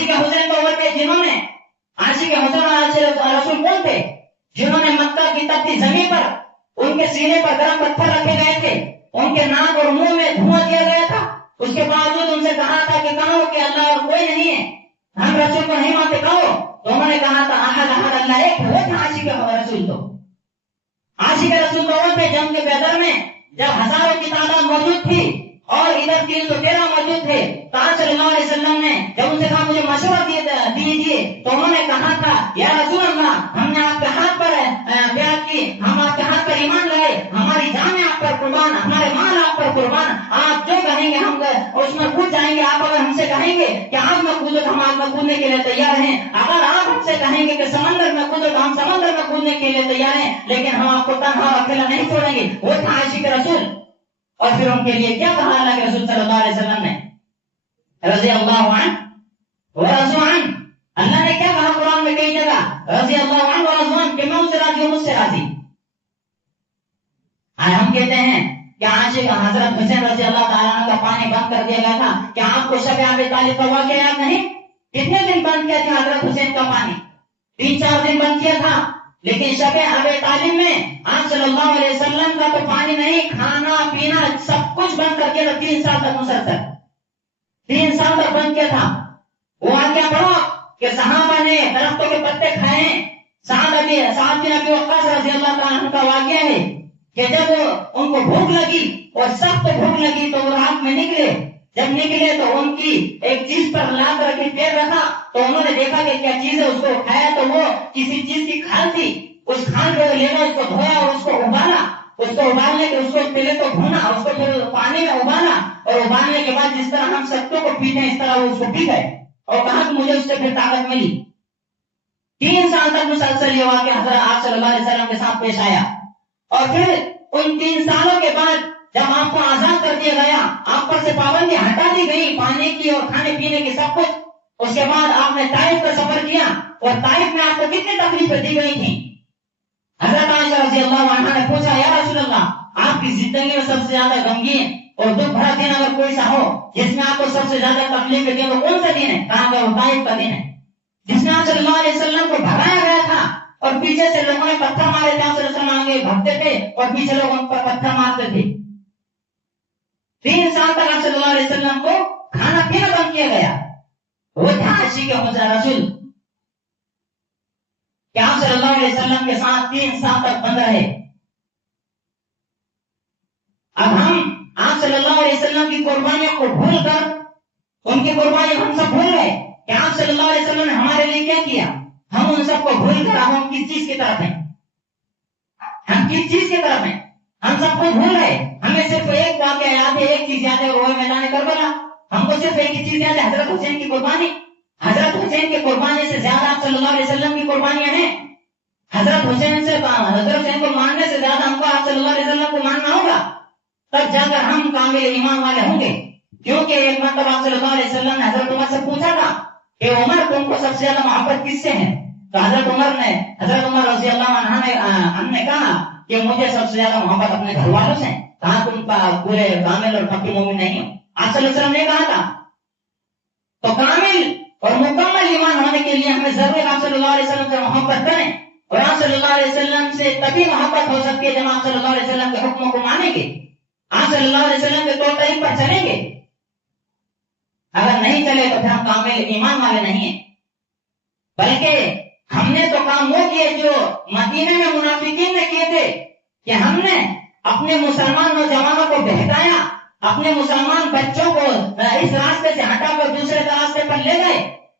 عاشق حسین تو وہ تھے جنہوں نے عاشق حسین رسول کون تھے؟ جنہوں نے مکہ کی تپتی زمین پر ان کے سینے پر گرم پتھر رکھے گئے تھے، ان کے ناک اور منہ میں دھواں دیا گیا تھا، اس کے باوجود ان سے کہا تھا کہ کہو کہ اللہ اور کوئی نہیں ہے، ہم رسول کو نہیں مانتے، کہو تو انہوں نے کہا تھا احد احد اللہ ایک ہے، وہ تھا عاشق رسول تو عاشق رسول تو وہ تھے جنگ کے بدر میں جب ہزاروں کی تعداد موجود تھی اور ادھر 313 موجود تھے، تو آپ صلی اللہ علیہ وسلم نے جب ان سے کہا مجھے مشورہ دیجیے تو انہوں نے کہا تھا یا رسول اللہ ہم نے آپ کے ہاتھ پر بیعت کی، ہم آپ کے ہاتھ پر ایمان لائے، ہماری جانیں آپ پر قربان، ہمارے مال آپ پر قربان، آپ جو کہیں گے ہم اس میں کود جائیں گے، آپ اگر ہم سے کہیں گے کہ آگ میں کودو تو ہم آگ میں کودنے کے لیے تیار ہیں، اگر آپ ہم سے کہیں گے کہ سمندر میں کودو تو ہم سمندر میں کودنے کے لیے تیار ہیں، لیکن ہم آپ کو تنہا اور اکیلا نہیں چھوڑیں گے۔ وہ تھا عاشق رسول۔ اور پھر ان کے لیے کیا کہا اللہ کے رسول صلی اللہ علیہ وسلم نے؟ رضی اللہ عنہ ورضوا عنہ، اللہ نے کیا کہا قرآن میں کئی جگہ؟ رضی اللہ عنہ ورضوا عنہ، کہ میں ان سے راضی ہوں، مجھ سے راضی۔ ہم کہتے ہیں کہ عاشق حضرت حسین رضی اللہ تعالیٰ عنہ کا پانی بند کر دیا گیا تھا، کیا آپ کو شب ابی طالب کا واقعہ یاد نہیں؟ کتنے دن بند کیا تھا حضرت حسین کا پانی؟ 3-4 دن بند کیا تھا، لیکن شب ابی طالب میں آپ صلی اللہ علیہ وسلم کا تو پانی نہیں، کھانا پینا سب کچھ بند کر کے 3 سال تک مسلسل 3 سال تک بند کیا تھا۔ وہ واقعہ پڑھو کہ صحابہ نے درختوں کے پتے کھائے ہیں۔ سعد بن ابی وقاص رضی اللہ تعالیٰ عنہ کا واقعہ ہے کہ جب ان کو بھوک لگی اور سخت بھوک لگی تو وہ رات میں نکلے، جب نکلے تو ان کی ایک چیز پر لاد رکھی، پیر رکھا، تو انہوں نے دیکھا کہ کیا چیز ہے، اس کو کھایا تو وہ کسی چیز کی کھال تھی، اس کھال کو لینا، اس کو دھویا اور اس کو ابالا، اس کو ابالنے کے اس کو پہلے تو بھونا، اس کو پھر پانی میں ابالا، اور ابالنے کے بعد جس طرح ہم ستوں کو پیتے ہیں اس طرح وہ اس کو پی گئے، اور کہا کہ مجھے اس سے پھر طاقت ملی۔ 3 سال تک مسلسل یہ واقعہ حضرت آپ صلی اللہ علیہ وسلم کے ساتھ پیش آیا، اور پھر ان 3 سالوں کے بعد جب آپ کو آزاد کر دیا گیا، آپ پر سے پابندی ہٹا دی گئی پانی کی اور کھانے پینے کی سب کچھ، اس کے بعد آپ نے طائف کا سفر کیا، اور طائف میں آپ کو کتنی تکلیفیں دی گئی تھی؟ حضرت عائشہ رضی اللہ عنہا نے پوچھا یا رسول اللہ آپ کی زندگی میں سب سے زیادہ غمگین اور دکھ بھرا دن اگر کوئی سا ہو جس میں آپ کو سب سے زیادہ تکلیف دی وہ کون سا دن ہے؟ کہا کہ وہ طائف کا دن ہے، جس میں آپ صلی اللہ علیہ وسلم کو بھگایا گیا تھا اور پیچھے سے لوگوں نے پتھر مارے تھے، آپ صلی اللہ علیہ وسلم آگے بھگتے تھے اور پیچھے لوگ ان پر پتھر مارتے تھے۔ 3 سال تک آپ صلی اللہ علیہ وسلم کو کھانا پینا بند کیا گیا۔ وہ تھا عاشق حسین رسول کہ آپ صلی اللہ علیہ وسلم کے ساتھ 3 سال تک بند رہے۔ اب ہم آپ صلی اللہ علیہ وسلم کی قربانیوں کو بھول کر ان کی قربانی ہم سب بھول گئے کہ آپ صلی اللہ علیہ وسلم نے ہمارے لیے کیا کیا۔ ہم ان سب کو بھول کر ہم کس چیز کی طرف ہیں؟ ہم کس چیز کی طرف ہیں؟ ہم سب کو بھول گئے۔ ہمیں صرف ایک واقعہ یاد ہے، ایک چیز یاد ہے، وہ ہے میدان کربلا۔ ہم کو صرف ایک ہی چیز یاد ہے، حضرت حسین کی قربانی۔ حضرت حسین کی قربانی سے زیادہ آپ صلی اللہ علیہ وسلم کی قربانیاں ہیں۔ حضرت حسین کو ماننے سے زیادہ ہم کو آپ صلی اللہ علیہ وسلم کو ماننا ہوگا، تب جا کر ہم کامل ایمان والے ہوں گے۔ کیونکہ ایک مرتبہ آپ صلی اللہ علیہ وسلم نے حضرت عمر سے پوچھا تھا کہ عمر تم کو سب سے زیادہ محبت کس سے ہے؟ تو حضرت عمر رضی اللہ عنہ نے کہا کہ مجھے سب سے زیادہ محبت اپنے گھر والوں سے۔ کہا تم پورے کامل اور پکی مومن نہیں ہو۔ آپ صلی اللہ علیہ وسلم نے کہا تھا تو کامل اور مکمل ایمان ہونے کے لیے ہمیں ضرور آپ صلی اللہ علیہ وسلم سے محبت کریں، اور آپ صلی اللہ علیہ وسلم سے تبھی محبت ہو سکتی ہے جب آپ صلی اللہ علیہ وسلم کے حکموں کو مانیں گے، آپ صلی اللہ علیہ وسلم کے طور طریق پر چلیں گے۔ اگر نہیں چلے تو پھر ہم کامل ایمان والے نہیں ہیں، بلکہ ہم نے تو کام وہ کیے جو مدینے میں منافقین نے کیے تھے کہ ہم نے اپنے مسلمان نوجوانوں کو بہکایا، اپنے مسلمان بچوں کو اس راستے سے ہٹا کر دوسرے راستے پر لے گئے۔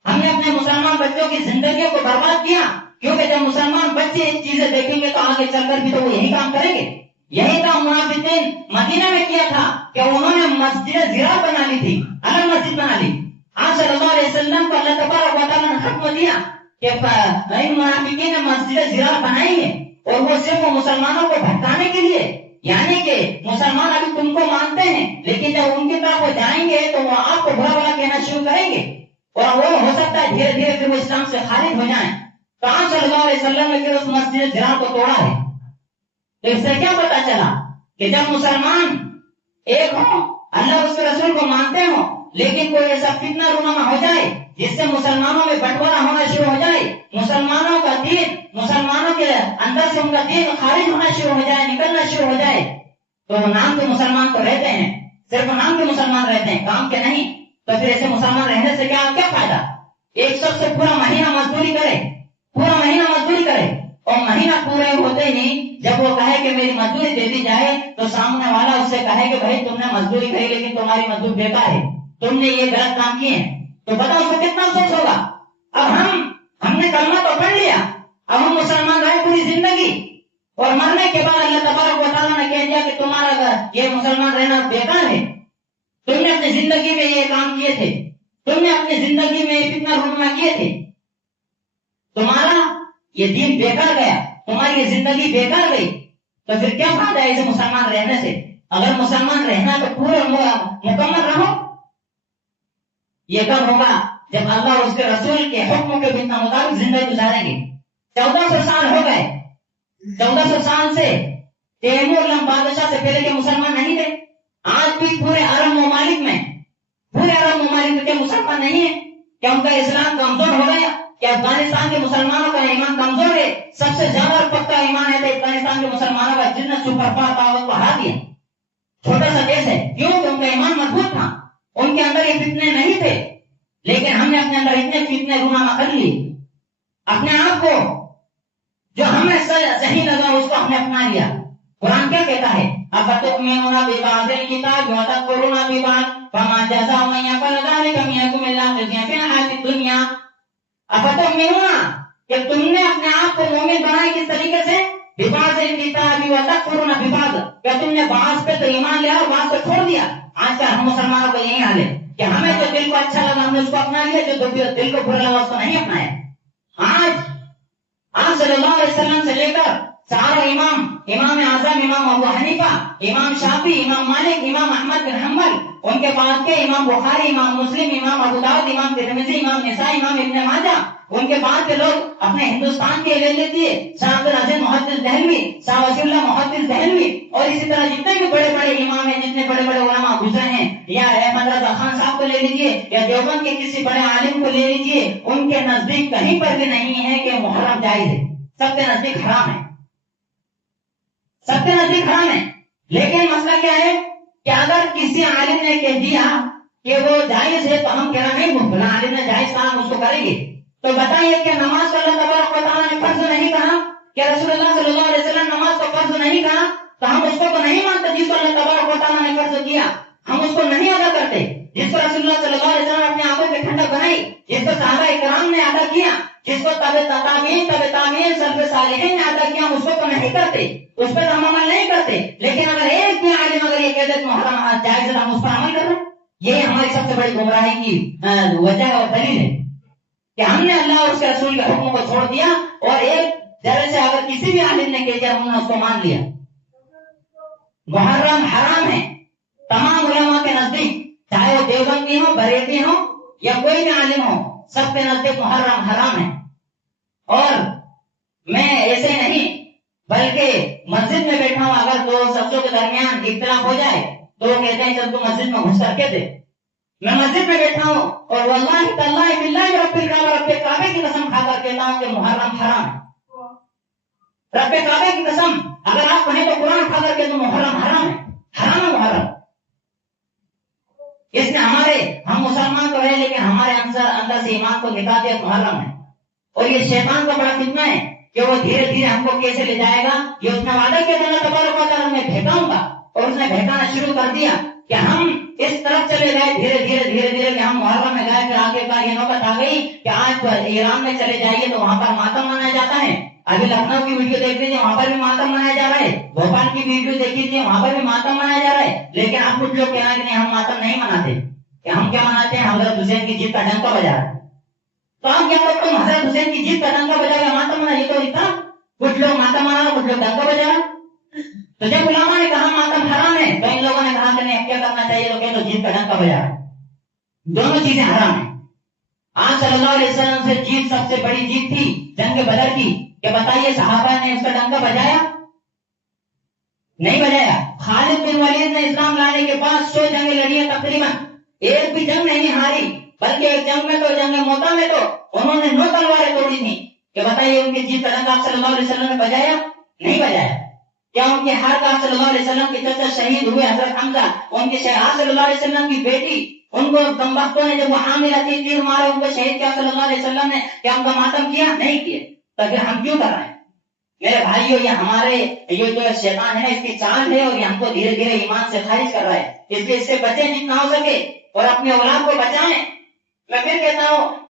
ہم نے اپنے مسلمان بچوں کی زندگیوں کو برباد کیا، کیونکہ جب مسلمان بچے ان چیزیں دیکھیں گے تو آگے چل کر بھی تو وہ یہی کام کریں گے۔ یہی کام منافقین مدینہ میں کیا تھا کہ انہوں نے مسجد زراعت بنا لی تھی، الگ مسجد بنا لی۔ آپ صلی اللہ علیہ وسلم کو اللہ تبارک و تعالیٰ نے حکم دیا کہ ان منافقین نے مسجد زراعت بنائی ہے، اور وہ صرف مسلمانوں کو بھٹکانے کے لیے، یعنی کہ مسلمان ابھی تم کو مانتے ہیں لیکن جب ان کی طرف وہ جائیں گے تو وہ آپ کو برا بھلا کہنا شروع کریں گے، اور وہ ہو سکتا ہے دھیرے دھیرے پھر وہ اسلام سے خارج ہو جائیں۔ تو آپ صلی اللہ علیہ وسلم نے پھر اس مسجد زراعت کو توڑا ہے۔ تو اس سے کیا پتا چلا کہ جب مسلمان ایک ہو، اللہ اس کے رسول کو مانتے ہو، لیکن کوئی ایسا فتنہ رونما ہو جائے جس سے مسلمانوں میں بٹوارا ہونا شروع ہو جائے، مسلمانوں کا دین، مسلمانوں کے اندر سے ان کا دین خارج ہونا شروع ہو جائے، نکلنا شروع ہو جائے، تو وہ نام کے مسلمان تو رہتے ہیں، صرف نام کے مسلمان رہتے ہیں، کام کے نہیں، تو پھر ایسے مسلمان رہنے سے کیا فائدہ؟ ایک شخص سے پورا مہینہ مزدوری کرے، پورا مہینہ مزدوری کرے، اور مہینہ پورے ہوتے ہی جب وہ کہے کہ میری مزدوری دے دی جائے، تو سامنے والا اس سے کہے کہ بھائی تم نے مزدوری کری لیکن تمہاری مزدور بیکار ہے، تم نے یہ غلط کام کیے ہیں، تو بتاؤ اس کو کتنا افسوس ہوگا۔ اب ہم نے کلمہ تو پڑھ لیا، اب ہم مسلمان رہے پوری زندگی، اور مرنے کے بعد اللہ تبارک و تعالیٰ نے کہہ دیا کہ تمہارا یہ مسلمان رہنا بیکار ہے، تم نے اپنی زندگی میں یہ کام کیے تھے، تم نے اپنی زندگی میں یہ فتنہ رونما کیے تھے، تمہارا یہ دین بیکار گیا، تمہاری یہ زندگی بیکار گئی، تو پھر کیا فائدہ ہے اسے مسلمان رہنے سے؟ اگر مسلمان رہنا تو پورے مکمل رہو۔ یہ کب ہوگا؟ جب اللہ اور اس کے رسول کے حکموں کے مطابق زندگی گزاریں گے۔ 1400 سال ہو گئے، 1400 سال سے تیمور لنگ بادشاہ سے پہلے کے مسلمان نہیں تھے، آج بھی پورے عرب ممالک میں کیا مسلمان نہیں ہے؟ کیا ان کا اسلام کمزور ہو گیا؟ کیا افغانستان کے مسلمانوں کا ایمان کمزور ہے؟ سب سے زیادہ پکا ایمان ہے تو افغانستان کے مسلمانوں کا، جن نے سپر پاور کو ہرا دیا، چھوٹا سا دیش ہے، کیوں کہ ان کا ایمان مضبوط تھا، ان کے اندر یہ فتنے نہیں تھے، لیکن ہم نے اپنے اندر اتنے فتنے رونما کر لیے، اپنے آپ کو جو ہمیں صحیح لگا اس کو ہم نے اپنا لیا۔ قرآن کیا کہتا ہے؟ افتؤمنون ببعض الکتاب وتکفرون ببعض فما جزاء من يفعل ذلك منكم الا خزي في الحیاة الدنیا۔ افتؤمنون، کہ تم نے اپنے آپ کو مومن بنایا کس طریقے سے؟ ببعض الکتاب وتکفرون ببعض، کہ تم نے بعض پہ تو ایمان لیا اور بعض کو چھوڑ دیا۔ آج کل ہم مسلمانوں کو یہی حال ہے کہ ہمیں جو دل کو اچھا لگا ہم نے اس کو اپنا لیا، جو دل کو برا لگا اس کو نہیں اپنایا۔ آج آپ صلی اللہ علیہ وسلم سے لے کر سارے امام اعظم، امام ابو حنیفہ، امام شافعی، امام مالک، امام احمد بن حنبل، ان کے بعد کے امام بخاری، امام مسلم، امام ابو داؤد، امام ترمذی، امام نسائی، امام ابن ماجہ، ان کے بعد کے لوگ اپنے ہندوستان کے لے لیتے، شاہ عبد العزیز محدث دہلوی، شاہ ولی اللہ محدث دہلوی، اور اسی طرح جتنے بھی بڑے بڑے امام ہیں، جتنے بڑے بڑے علماء گزرے ہیں، یا احمد رضا خان صاحب کو لے لیجیے، یا دیوبند کے کسی بڑے عالم کو لے لیجیے، ان کے نزدیک کہیں پر بھی نہیں ہے کہ محرم جائز ہے، سب کے نزدیک حرام ہے، سب کے نزدیک حرام ہے۔ لیکن مسئلہ کیا ہے کہ اگر کسی عالم نے کہہ دیا کہ وہ جائز ہے تو ہم کہنا نہیں، فلاں عالم نے جائز کہا ہم اس کو کریں گے، تو بتائیے کہ نماز کو اللہ تبارک و تعالیٰ نے فرض نہیں کہا، کہ رسول اللہ صلی اللہ علیہ وسلم نماز کو فرض نہیں کہا، تو ہم اس کو نہیں مانتے جس کو اللہ تبارک و تعالیٰ نے فرض کیا، ہم اس کو نہیں ادا کرتے، جس کو رسول اللہ صلی اللہ علیہ وسلم اپنی آنکھوں کی ٹھنڈک بنائی، جس کو صحابہ کرام نے ادا کیا، جس کو تابعین سلف صالحین نے ادا کیا، ہم اس کو نہیں کرتے، اس پر ہم عمل نہیں کرتے۔ لیکن اگر ایک بھی عالم اگر یہ کہتے تو محرم جائز ہے، ہم اس پر عمل کر رہے ہیں، یہ ہماری سب سے بڑی گمراہی کی وجہ اور دلیل ہے کہ ہم نے اللہ اور اس کے رسول کے حکموں کو چھوڑ دیا، اور ایک ذرے سے اگر کسی بھی عالم نے کہہ دیا ہم نے اس کو مان لیا۔ محرم حرام ہے تمام علماء کے نزدیک، چاہے وہ دیوبندی ہو، بریلوی ہو، یا کوئی بھی عالم ہو، سب کے نزدیک محرم حرام ہے۔ اور میں ایسے نہیں بلکہ مسجد میں بیٹھا ہوں، اگر دو شخصوں کے درمیان اختلاف ہو جائے تو وہ کہتے ہیں چل تو مسجد میں گھس کر کے دے، میں مسجد میں بیٹھا ہوں اور واللہ تاللہ باللہ رب الکعبہ، رب کعبے کی قسم کھا کر کہتا ہوں کہ محرم حرام ہے، رب کعبے کی قسم، اگر آپ کہیں تو قرآن کھا کر کے تو محرم حرام ہے، حرام ہے محرم۔ اس نے ہم مسلمان تو رہے لیکن ہمارے اندر سے ایمان کو نکال دیا محرم ہے، اور یہ شیطان کا بڑا فتنہ ہے کہ وہ دھیرے دھیرے ہم کو کیسے لے جائے گا، یہ اس نے وعدہ کیا اللہ تبارک و تعالیٰ میں بھیجاؤں گا، اور اس نے بھیجانا شروع کر دیا کہ ہم اس طرف چلے گئے دھیرے دھیرے کہ ہم محرم میں گئے، پھر آگے کا یہ نوبت آ گئی کہ آج ایران میں چلے جائیے تو وہاں پر ماتم منایا جاتا ہے، ابھی لکھنؤ کی ویڈیو دیکھ لیجیے وہاں پر بھی ماتم منایا جا رہا ہے، بھوپال کی ویڈیو دیکھ لیجیے وہاں پر بھی ماتم منایا جا رہا ہے، لیکن آپ کچھ لوگ کہنا کہ نہیں ہم ماتم نہیں مناتے، کہ ہم کیا مناتے ہیں، حضرت حسین کی جیت کا ڈنکا بجا رہا ہے، تو آپ کیا کرتے ہو، حضرت حسین کی جیت کا ڈنکا بجا کے ماتم منا، یہ تو اتنا کچھ لوگ ماتم منا رہا، کچھ لوگ ڈنکا بجا رہا۔ تو جب علماء نے کہا ماتم حرام ہے تو ان لوگوں نے کہا کہ نہیں کیا کرنا چاہیے، تو کہتے جیت کا ڈنکا بجا رہا، دونوں چیزیں حرام ہیں۔ آپ صلی اللہ علیہ وسلم سے جیت سب سے بڑی جیت تھی جنگ بدر کی، کہ بتائیے صحابہ نے اس کا ڈنکا بجایا؟ نہیں بجایا۔ خالد بن ولید نے اسلام لانے کے بعد 100 جنگیں لڑی ہیں، تقریباً ایک بھی جنگ نہیں ہاری، بلکہ ایک جنگ میں تو جنگ موتا میں تو انہوں نے 9 تلواریں توڑی تھی کہ بتائیے ان کی جیت کا ڈنگ آپ صلی اللہ علیہ وسلم نے بجایا؟ نہیں بجایا. کیا ان کے ہر کا صلی اللہ علیہ وسلم کے چچا شہید ہوئے حضرت حمزہ، ان کے شہر صلی اللہ علیہ وسلم کی بیٹی، ان کو دمبختوں نے جب وہ حاملہ تھی تیر مارے ان کو شہید کیا صلی اللہ علیہ وسلم نے، کیا ان کا ماتم کیا؟ نہیں کیے. تو پھر ہم کیوں کر رہے ہیں؟ میرے بھائیو یہ ہمارے یہ جو شیطان ہے اس کی چال ہے، اور یہ ہم کو دھیرے دھیرے ایمان سے خارج کر رہا ہے. اس لیے اس سے بچیں جتنا ہو سکے اور اپنے اولاد کو بچائیں. میں پھر کہتا ہوں